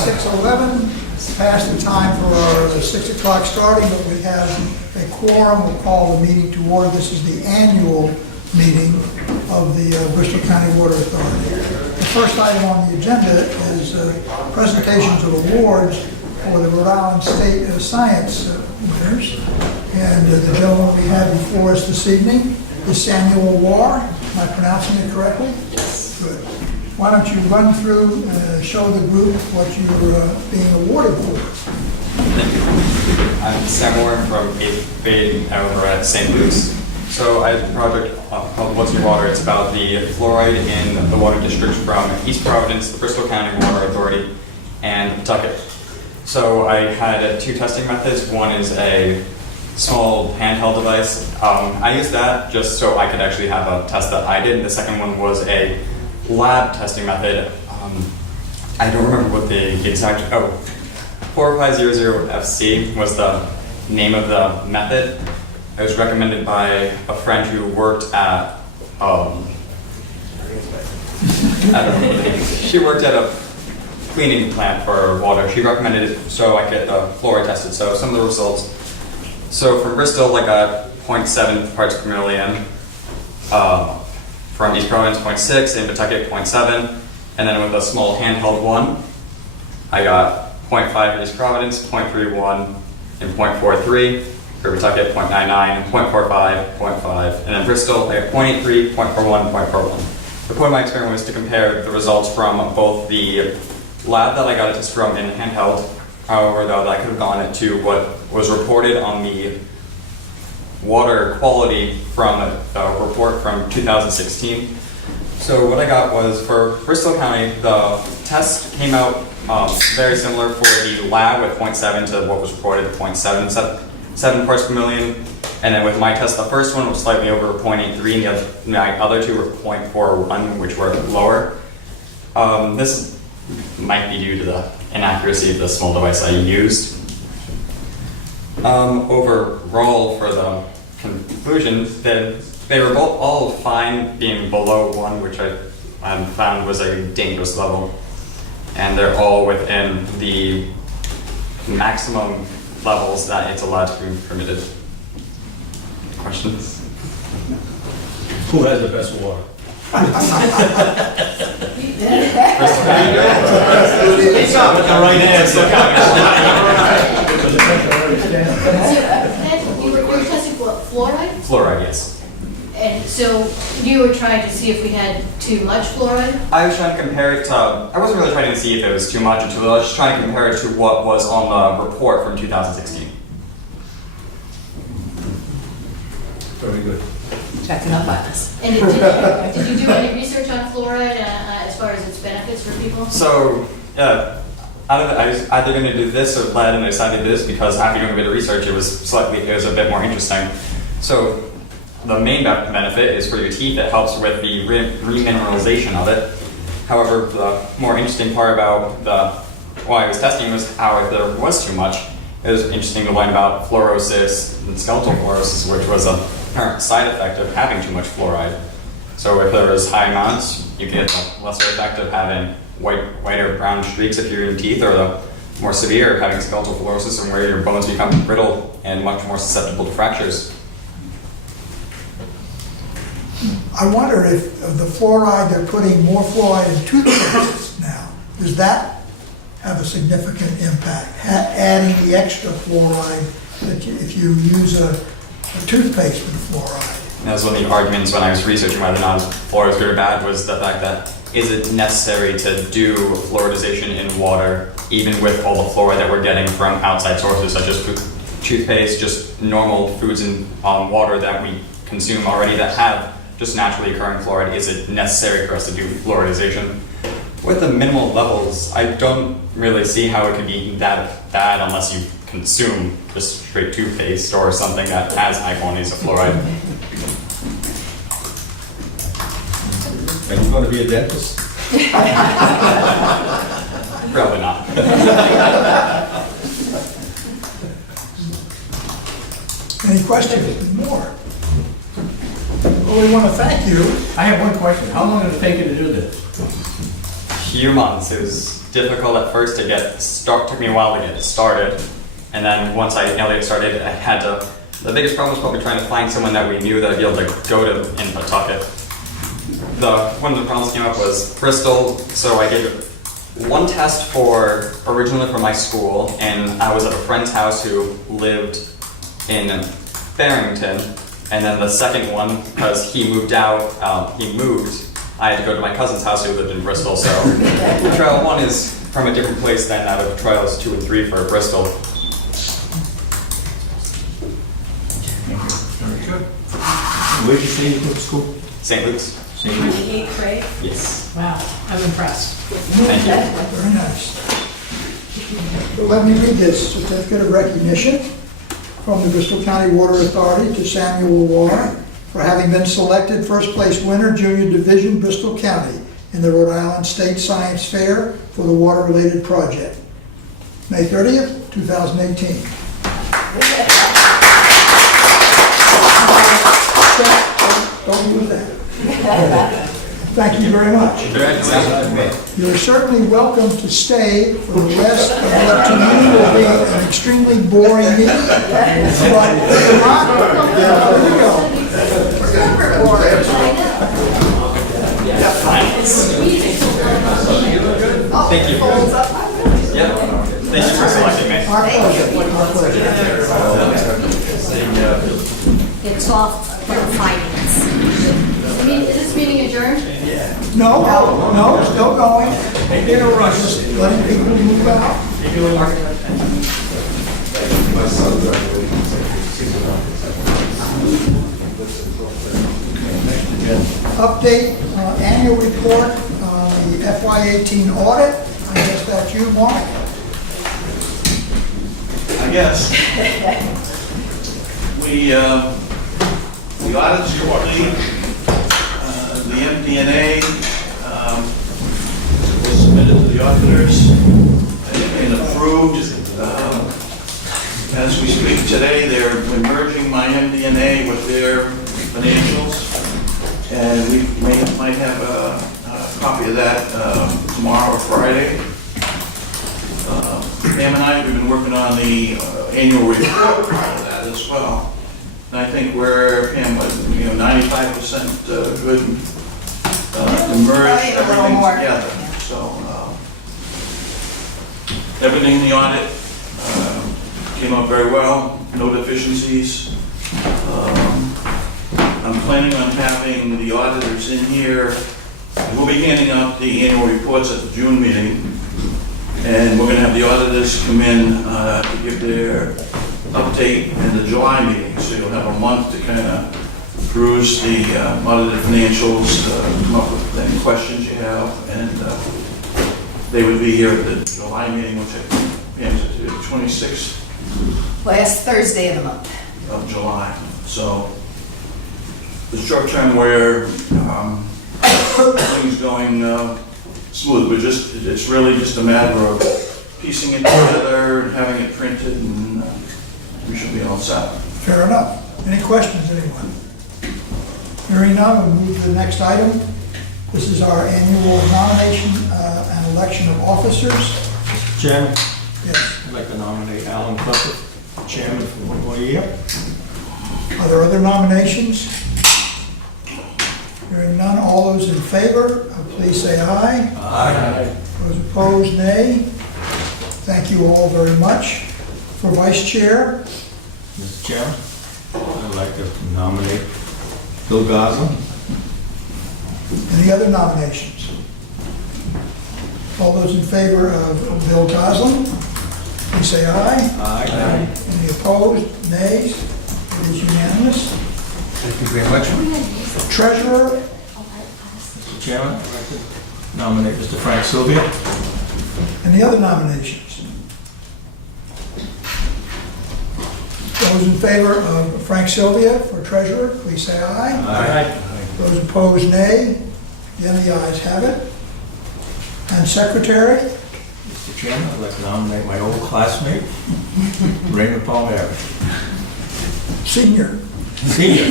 6:11. It's past the time for our 6 o'clock starting, but we have a quorum. We'll call the meeting to order. This is the annual meeting of the Bristol County Water Authority. The first item on the agenda is presentations of awards for the Rhode Island State Science winners. And the gentleman we have before us this evening is Samuel War. Am I pronouncing it correctly? Yes. Good. Why don't you run through, show the group what you're being awarded for. I'm Sam Warren from 8th grade over at St. Luke's. So I have a project called What's Your Water? It's about the fluoride in the water districts from East Providence, the Bristol County Water Authority, and Pawtucket. So I had two testing methods. One is a small handheld device. I used that just so I could actually have a test that I did. The second one was a lab testing method. I don't remember what the exact, 4500FC was the name of the method. It was recommended by a friend who worked at, I don't know, she worked at a cleaning plant for water. She recommended it so I get the fluoride tested. So some of the results. So from Bristol, I got 0.7 parts per million. From East Providence, 0.6, and Pawtucket, 0.7. And then with a small handheld one, I got 0.5 for East Providence, 0.31, and 0.43. For Pawtucket, 0.99, 0.45, 0.5. And then Bristol, I got 0.83, 0.41, 0.41. The point of my experiment was to compare the results from both the lab that I got a test from in handheld, however, though, that I could have gone to what was reported on the water quality from a report from 2016. So what I got was for Bristol County, the test came out very similar for the lab with 0.7 to what was reported at 0.77 parts per million. And then with my test, the first one was slightly over 0.83 and the other two were 0.41, which were lower. This might be due to the inaccuracy of the small device I used. Overall, for the conclusion, they were both all fine being below 1, which I found was a dangerous level. And they're all within the maximum levels that it's allowed to be permitted. Questions? Who has the best water? It's not with the right answer. You were testing for fluoride? Fluoride, yes. And so you were trying to see if we had too much fluoride? I was trying to compare it to, I wasn't really trying to see if it was too much or too little, I was just trying to compare it to what was on the report from 2016. Very good. Checking up on us. And did you do any research on fluoride as far as its benefits for people? So, out of it, I was either going to do this or lead, and I decided to do this because after doing a bit of research, it was a bit more interesting. So, the main benefit is for your teeth. It helps with the remineralization of it. However, the more interesting part about why I was testing was how if there was too much. It was interesting to learn about fluorosis and skeletal fluorosis, which was a apparent side effect of having too much fluoride. So if there was high amounts, you get the lesser effect of having white or brown streaks if you're in teeth, or the more severe having skeletal fluorosis and where your bones become brittle and much more susceptible to fractures. I wonder if the fluoride, they're putting more fluoride in toothpastes now. Does that have a significant impact? Adding the extra fluoride that if you use a toothpaste with fluoride. That was one of the arguments when I was researching whether or not fluoride is good or bad, was the fact that is it necessary to do fluoridization in water, even with all the fluoride that we're getting from outside sources such as toothpaste, just normal foods and water that we consume already that have just naturally occurring fluoride? Is it necessary for us to do fluoridization? With the minimal levels, I don't really see how it could be that bad unless you consume just straight toothpaste or something that has high quantities of fluoride. Are you going to be a dentist? Probably not. Any questions? More? Well, we want to thank you. I have one question. How long did it take you to do this? Few months. It was difficult at first to took me a while to get started. And then once I nailed it started, the biggest problem was probably trying to find someone that we knew that would be able to go to in Pawtucket. One of the problems came up was Bristol, so I did one test originally for my school, and I was at a friend's house who lived in Barrington, and then the second one, because he moved, I had to go to my cousin's house who lived in Bristol, so trial 1 is from a different place than out of trials 2 and 3 for Bristol. Very good. Where'd you say you go to school? St. Luke's? St. Louis. 8th grade? Yes. Wow, I'm impressed. Thank you. Very nice. So let me read this certificate of recognition from the Bristol County Water Authority to Samuel Warren for having been selected first place winner, Junior Division, Bristol County, in the Rhode Island State Science Fair for the water-related project. May 30th, 2018. Don't lose that. Thank you very much. You're certainly welcome to stay for the rest of what to me will be an extremely boring meeting. But if you're not, there you go. Thank you. Yeah. Thank you for selecting me. Our pleasure. Our pleasure. It's off for finance. Is this meeting adjourned? No, still going. In a rush. Just letting people move out. Update, annual report on the FY18 audit. I guess that's you, Mark. I guess. The audit's complete. The MD&A was submitted to the auditors and approved. As we speak today, they're merging my MD&A with their financials, and we might have a copy of that tomorrow or Friday. Pam and I have been working on the annual report part of that as well. And I think we're, Pam, 95% good to merge everything together. So everything in the audit came out very well, no deficiencies. I'm planning on having the auditors in here. We'll be handing out the annual reports at the June meeting. And we're going to have the auditors come in to give their update in the July meeting. So you'll have a month to kind of peruse the audited financials, come up with any questions you have. And they would be here at the July meeting, which I think is the 26th Last Thursday of the month. of July. So the short term where things going smooth, but it's really just a matter of piecing it together, having it printed, and we should be all set. Fair enough. Any questions, anyone? Hearing none, we'll move to the next item. This is our annual nomination and election of officers. Mr. Chairman, Yes. I'd like to nominate Alan Clifford, chairman for one more year. Are there other nominations? Hearing none, all those in favor, please say aye. Aye. Those opposed, nay. Thank you all very much. For vice chair, Mr. Chairman, I'd like to nominate Bill Goslin. any other nominations? All those in favor of Bill Goslin, please say aye. Aye. Any opposed, nays? It is unanimous. Thank you very much. Treasurer, Mr. Chairman, I'd like to nominate Mr. Frank Sylvia. any other nominations? Those in favor of Frank Sylvia for treasurer, please say aye. Aye. Those opposed, nay. Again, the ayes have it. And secretary, Mr. Chairman, I'd like to nominate my old classmate, Raymond Palmieri. senior. Senior.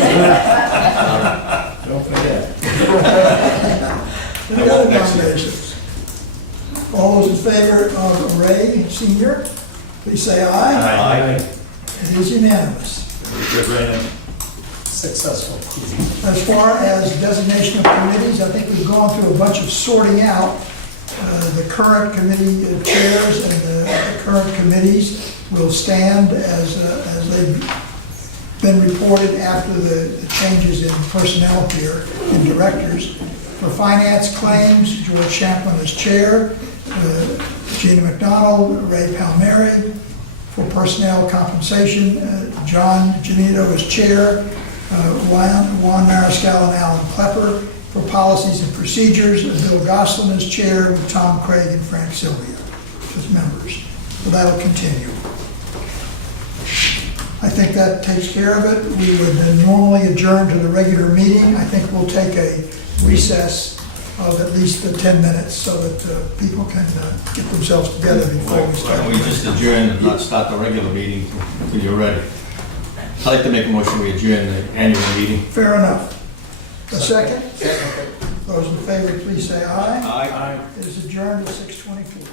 Don't forget. Any other nominations? All those in favor of Ray Senior, please say aye. It is unanimous. Successful. As far as designation of committees, I think we've gone through a bunch of sorting out. The current committee chairs and the current committees will stand as they've been reported after the changes in personnel here and directors. For finance claims, George Champlin is chair, Gina McDonald, Ray Palmieri. For personnel compensation, John Janito is chair, Juan Mariscal and Alan Klepper. For policies and procedures, Bill Goslin is chair with Tom Craig and Frank Sylvia as members. So that'll continue. I think that takes care of it. We would then normally adjourn to the regular meeting. I think we'll take a recess of at least 10 minutes so that people can get themselves together before we Why start. don't we just adjourn and not start the regular meeting until you're ready? I'd like to make a motion, we adjourn the annual meeting. Fair enough. A second? Those in favor, please say aye. Aye. It is adjourned at 6:24.